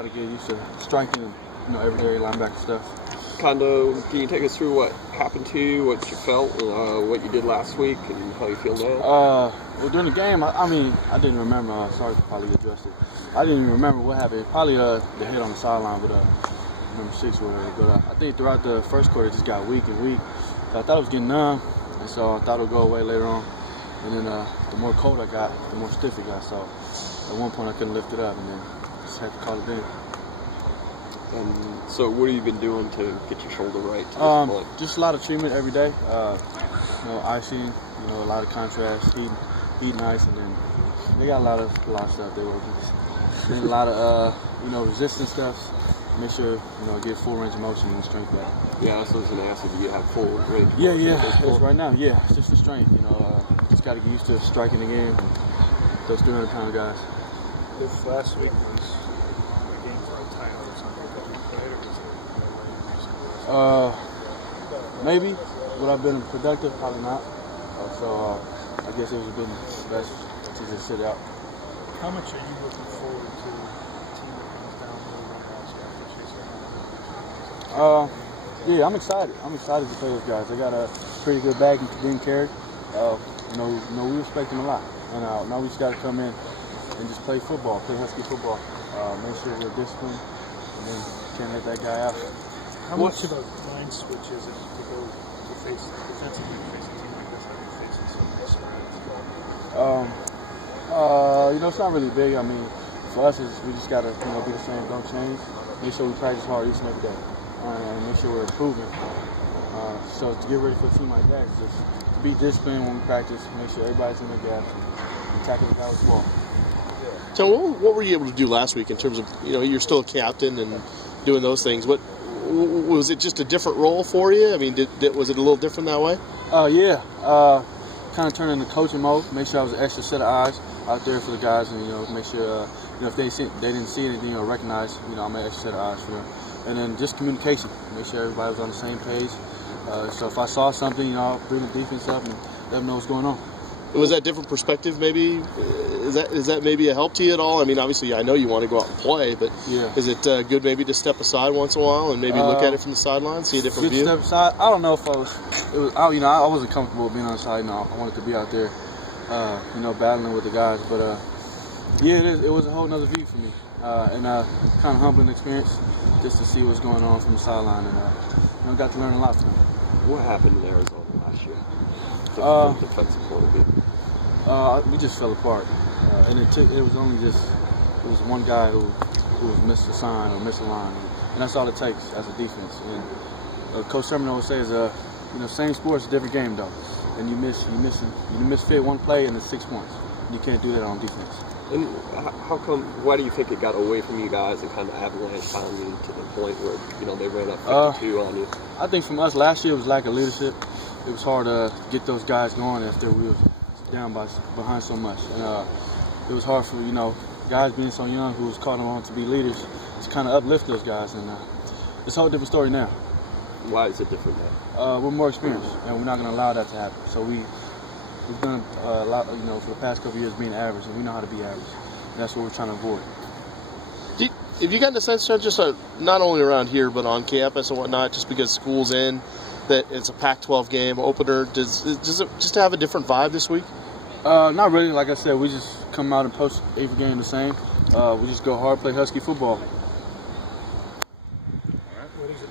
Got to get used to striking, everyday linebacker stuff. Can you take us through what happened to you, what you felt, what you did last week, and how you feel now? Well, during the game, I didn't remember. Sorry to probably address it. I didn't even remember what happened. Probably the hit on the sideline with number 6 or whatever. But I think throughout the first quarter, it just got weak and weak. So I thought it was getting numb, and so I thought it would go away later on. And then the more cold I got, the more stiff it got. So at one point, I couldn't lift it up, and then just had to call it in. And so what have you been doing to get your shoulder right to this point? Just a lot of treatment every day. Icing, a lot of contrast, heating ice, and then they got a lot of stuff they work with. Then a lot of resistance stuff. Make sure get full range of motion and strength back. Yeah, so I was going to ask you, do you have full range of motion? Yeah. Right now, yeah, it's just the strength. Just got to get used to striking again. Those 300-pound guys. If last week was a game for a title or something, could you play it, or was it maybe. Would I have been productive? Probably not. So I guess it would have been best to just sit out. How much are you looking forward to the team that comes down the road after Yeah, I'm excited. I'm excited to play those guys. They got a pretty good bag being carried. We respect them a lot. And now we just got to come in and just play football, play Husky football. Make sure we're disciplined, and then can't let that guy out. How much of a mind switch is it to go to face defensively, face a team like this that you're facing so many spreads? It's not really big. For us, we just got to be the same, don't change. Make sure we practice hard each and every day, and make sure we're improving. So to get ready for a team like that, just to be disciplined when we practice, make sure everybody's in their gap, and tackle the guy with the ball. So what were you able to do last week in terms of, you're still a captain and doing those things. What was it, just a different role for you? Was it a little different that way? Yeah. Kind of turn into coaching mode. Make sure I was an extra set of eyes out there for the guys, and make sure if they didn't see anything or recognize, I'm an extra set of eyes for them. And then just communication. Make sure everybody was on the same page. So if I saw something, I'll bring the defense up and let them know what's going on. Was that different perspective maybe? Is that maybe a help to you at all? Obviously I know you want to go out and play, but yeah. Is it good maybe to step aside once in a while and maybe look at it from the sideline, see a different view? Step aside. I don't know if I wasn't comfortable being on the side. I wanted to be out there, battling with the guys. But it was a whole nother view for me, and kind of humbling experience just to see what's going on from the sideline, and got to learn a lot from them. What happened in Arizona last year? From a defensive point of view. We just fell apart, and it was one guy who was missed a sign or missed a line, and that's all it takes as a defense. And Coach Sherman always says, same sports, different game though, and you misfit one play and it's 6 points. You can't do that on defense. And why do you think it got away from you guys and kind of avalanched on you to the point where they ran up 52 on you? I think from us last year it was lack of leadership. It was hard to get those guys going after we were down behind so much. And it was hard for, guys being so young who was calling on to be leaders, to kind of uplift those guys. And it's a whole different story now. Why is it different now? We're more experienced, and we're not going to allow that to happen. So we've done a lot, for the past couple of years being average, and we know how to be average. And that's what we're trying to avoid. Have you gotten a sense, just not only around here, but on campus and whatnot, just because school's in, that it's a Pac-12 game opener, does it just have a different vibe this week? Not really. Like I said, we just come out and post every game the same. We just go hard, play Husky football. All right. What is it